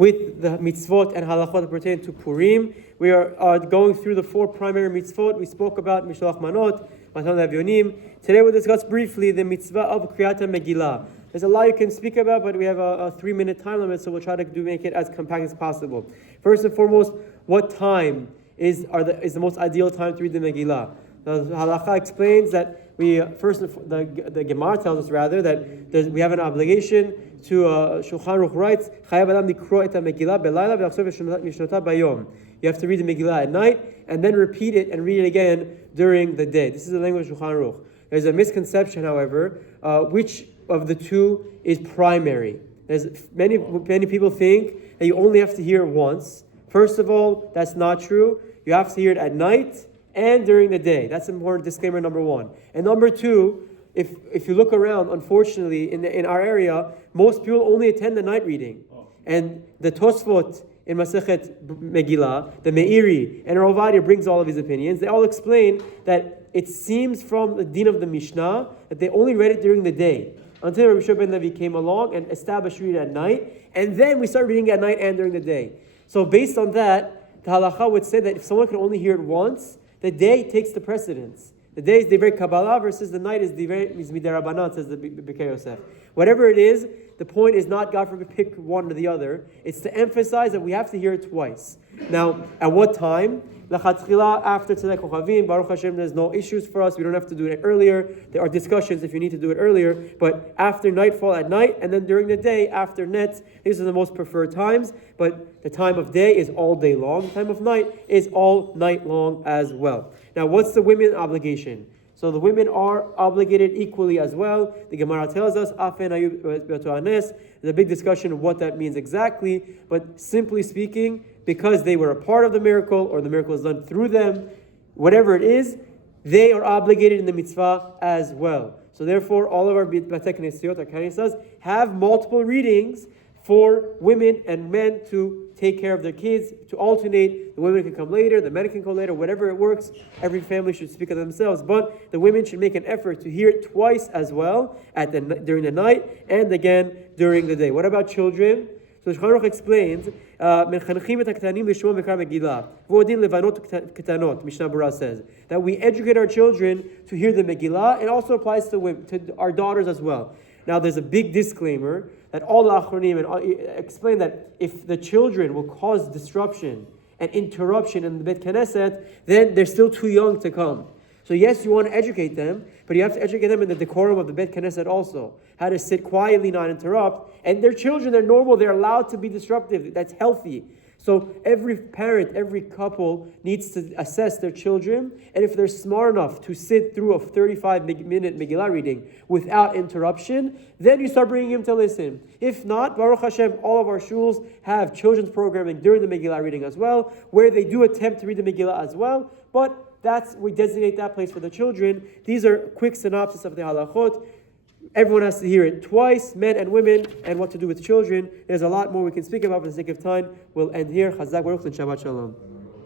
with the mitzvot and halachot that pertain to Purim. We are going through the 4 primary mitzvot. We spoke about Mishloach Manot, Matan Levyonim. Today we'll discuss briefly the mitzvah of Kriyat Megillah. There's a lot you can speak about, but we have a 3-minute time limit, so we'll try to make it as compact as possible. First and foremost, what time is the most ideal time to read the Megillah? The Halacha explains that the Gemara tells us rather that we have an obligation to Shulchan Aruch writes, Chayav Adam likro et Megillah belayla v'achsov mishnota bayom. You have to read the Megillah at night and then repeat it and read it again during the day. This is the language of Shulchan Aruch. There's a misconception, however, which of the two is primary. There's many people think that you only have to hear it once. First of all, that's not true. You have to hear it at night and during the day. That's an important disclaimer, number 1. And number 2, if you look around, unfortunately, in our area, most people only attend the night reading. And the Tosfot in Masechet Megillah, the Meiri, and Ovadia brings all of his opinions. They all explain that it seems from the din of the Mishnah that they only read it during the day, until Rabbi Shua ben Levi came along and established reading at night, and then we start reading at night and during the day. So based on that, the halacha would say that if someone can only hear it once, the day takes the precedence. The day is Divrei Kabbalah versus the night is Midarabanan, says the Bikei Yosef. Whatever it is, the point is not, God forbid, pick one or the other. It's to emphasize that we have to hear it twice. Now, at what time? L'chatchila, after Tzedek Kochavim, Baruch Hashem, there's no issues for us. We don't have to do it earlier. There are discussions if you need to do it earlier. But after nightfall at night, and then during the day, after net, these are the most preferred times. But the time of day is all day long. The time of night is all night long as well. Now, what's the women's obligation? So the women are obligated equally as well. The Gemara tells us, there's a big discussion of what that means exactly, but simply speaking, because they were a part of the miracle, or the miracle is done through them, whatever it is, they are obligated in the mitzvah as well. So therefore, all of our Batei Knesiot, our Kanisas, have multiple readings for women and men to take care of their kids, to alternate. The women can come later, the men can come later, whatever it works. Every family should speak of themselves, but the women should make an effort to hear it twice as well during the night and again during the day. What about children? So Shulchan Aruch explains, Mishnah Berurah says, that we educate our children to hear the Megillah. It also applies to women, to our daughters as well. Now there's a big disclaimer that all the Achronim explain that if the children will cause disruption and interruption in the Bet Knesset, then they're still too young to come. So yes, you want to educate them, but you have to educate them in the decorum of the Bet Knesset also. How to sit quietly, not interrupt. And their children, they're normal, they're allowed to be disruptive. That's healthy. So every parent, every couple needs to assess their children, and if they're smart enough to sit through a 35-minute Megillah reading without interruption, then you start bringing him to listen. If not, Baruch Hashem, all of our shuls have children's programming during the Megillah reading as well, where they do attempt to read the Megillah as well, but we designate that place for the children. These are quick synopsis of the halachot. Everyone has to hear it twice, men and women, and what to do with children. There's a lot more we can speak about for the sake of time. We'll end here. Chazak Baruch and Shabbat Shalom.